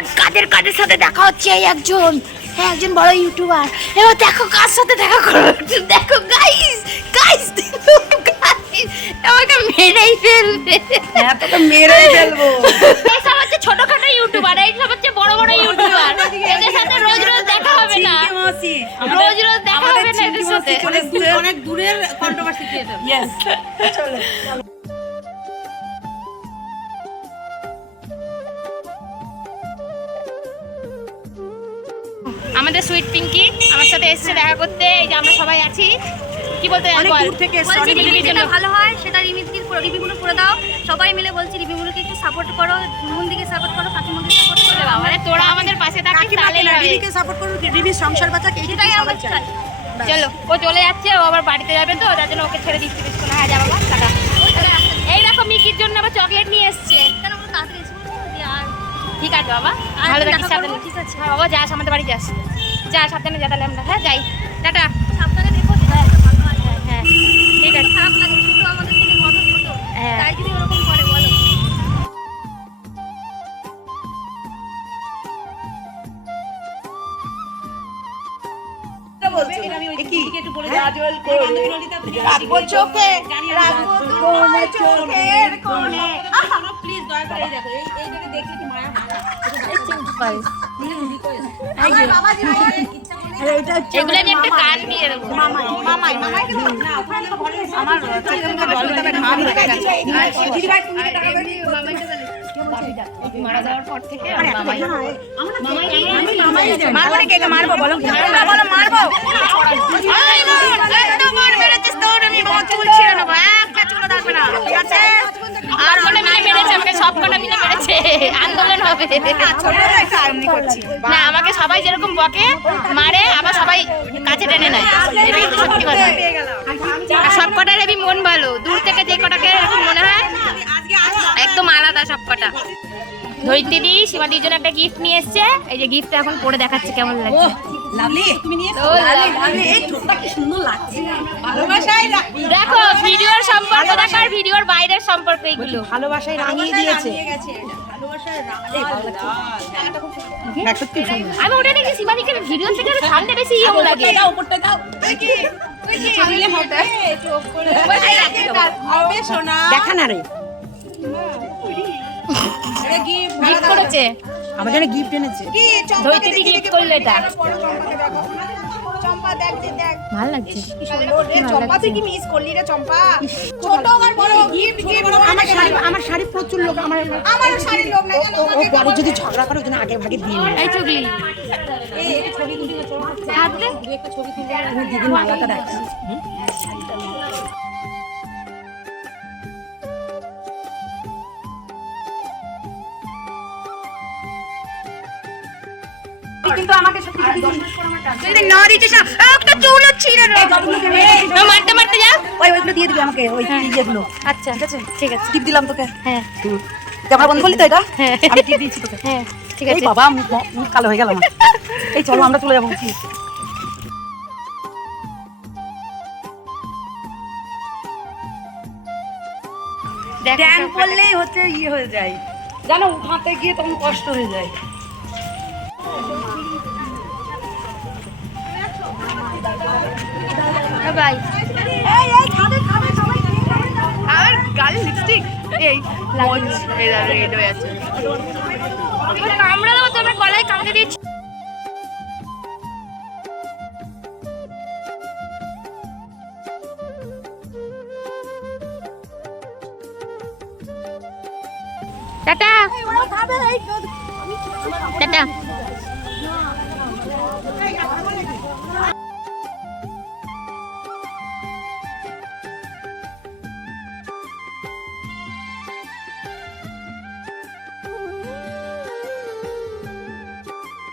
God কাদের কাদের সাথে দেখা হচ্ছে এই একজন? হ্যাঁ একজন বড় ইউটিউবার। এবার দেখো কার সাথে দেখা করো। দেখো গাইস গাইস দেখো গাইস আমাকে মেরেই ফেলবে। হ্যাঁ তোকে মেরেই ফেলব। এইসব হচ্ছে ছোটখাটো ইউটিউবার এইসব হচ্ছে বড় বড় ইউটিউবার। এদের সাথে রোজ রোজ দেখা হবে না। মাসি। রোজ রোজ দেখা হবে না এদের সাথে। অনেক দূরের কন্ট্রোভার্সি ক্রিয়েটর ইয়েস চলে। আমাদের সুইট পিঙ্কি আমার সাথে এসেছে দেখা করতে এই যে আমরা সবাই আছি। কি বলতে অনেক দূর থেকে বলছি যেটা ভালো হয় সেটা রিমিদির রিভিউগুলো করে দাও। সবাই মিলে বলছি রিভিউগুলোকে একটু সাপোর্ট করো ঝুমুন্দিকে সাপোর্ট করো কাকিমন্দিকে সাপোর্ট করো। বাবা রে, তোরা আমাদের পাশে থাকিস না হবে। সাপোর্ট করুন রিমি সংসার বাঁচাক এই সেটাই সবাই আমরা চাই। চাই চলো ও চলে যাচ্ছে ও আবার বাড়িতে যাবে তো তার জন্য ওকে ছেড়ে দিচ্ছি বিস্কুট হ্যাঁ যা বাবা টাটা। এই দেখো মিকির জন্য আবার চকলেট নিয়ে এসছে। ঠিক বাবা। ভালো থাকিস সাবধানে। ঠিক আছে। হ্যাঁ বাবা যাস আমাদের বাড়ি যাস। যা সাবধানে যা তাহলে আমরা। হ্যাঁ যাই। টাটা। সাবধানে দেখো হয় হ্যাঁ। ঠিক আছে। খারাপ লাগে ছোট আমাদের থেকে কত ছোট। হ্যাঁ। তাই যদি ওরকম করে বলো। রাখব চোখে রাখব চোখের কোণে। প্লিজ দয়া করে এই দেখো এই দেখলে কি মায়া আরে এটা হচ্ছে এগুলো আমি একটা গান দিয়ে দেবো মামাই মামাই মামাই আমার চোখে মুখে জল দেবে ঘাম হয়ে গেছে দিদিভাই তুমি টাকা দেবে মারা যাওয়ার পর থেকে আমি মামাই মারবো নাকি একে মারবো বলো না বলো মারবো সব কটা মিলে মেরেছে আন্দোলন হবে। না আমাকে সবাই যেরকম বকে মারে আবার সবাই কাছে টেনে নেয়। এটা কিন্তু সত্যি কথা। আর সব কটার আমি মন ভালো। দূর থেকে যে কটাকে এরকম মনে হয় একদম আলাদা সব কটা। ধরিত্রী সীমাদির জন্য একটা গিফট নিয়ে এসছে। এই যে গিফট এখন পরে দেখাচ্ছে কেমন লাগছে। দেখো ভিডিওর সম্পর্ক দেখো আর ভিডিওর বাইরের সম্পর্ক এইগুলো ভালোবাসায় রাঙিয়ে দিয়েছে। সুন্দর। আমি ওটা দেখি সীমাদিকে ভিডিও থেকে সামনে বেশি ইয়ে লাগে। উপরটা দাও। দেখা না রে। গিফট করেছে। আমার জন্য গিফট এনেছে। গিফট করল এটা। চম্পা দেখ যে দেখ। ভালো লাগছে। চম্পা তুই কি মিস করলি রে চম্পা? ছোট আর বড় গিফট গিফট আমার শাড়ি আমার শাড়ি প্রচুর লোক আমার আমার শাড়ির লোক না জানো ও পরে যদি ঝগড়া করে ওখানে আগে ভাগে দিয়ে এই চুগলি হাত দে আমি দিদির মালাটা রাখছি কিন্তু আমাকে সত্যি তুই না দিচ্ছিস না একটা চুল ছিঁড়ে রে মারতে মারতে যা। ওই ওইগুলো দিয়ে দিবি আমাকে ওই ইয়েগুলো। আচ্ছা ঠিক আছে ঠিক আছে। টিপ দিলাম তোকে। হ্যাঁ। ক্যামেরা বন্ধ করলি তো এটা? হ্যাঁ। আমি টিপ দিয়েছি তোকে। হ্যাঁ ঠিক আছে। বাবা মুখ মুখ কালো হয়ে গেল এই চলো আমরা চলে যাব। কি দেখো ট্যাং সব কটা- করলেই হচ্ছে ইয়ে হয়ে যায়। জানো উঠাতে গিয়ে তখন কষ্ট হয়ে যায়। বাই আর গালে লিপস্টিক এই মঞ্চ এই রেড হয়ে আছে কামড়া দেবো তোমরা গলায় কামড়ে দিচ্ছি। টাটা। টাটা।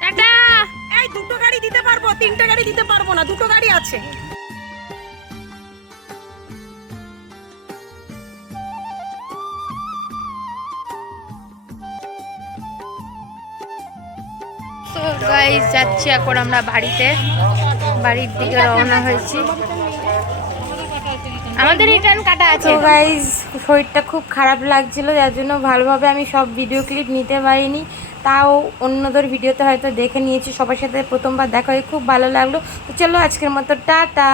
টাটা। এই দুটো গাড়ি দিতে পারব তিনটে গাড়ি দিতে পারব না দুটো গাড়ি আছে। তো যাচ্ছি এখন আমরা বাড়িতে। বাড়ির দিকে রওনা হয়েছি। আমাদের রিটার্ন কাটা আছে গাইজ শরীরটা খুব খারাপ লাগছিল যার জন্য ভালোভাবে আমি সব ভিডিও ক্লিপ নিতে পারিনি। তাও অন্যদের ভিডিওতে হয়তো দেখে নিয়েছি। সবার সাথে প্রথমবার দেখা হয়ে খুব ভালো লাগল। তো চলো আজকের মতো, টাটা!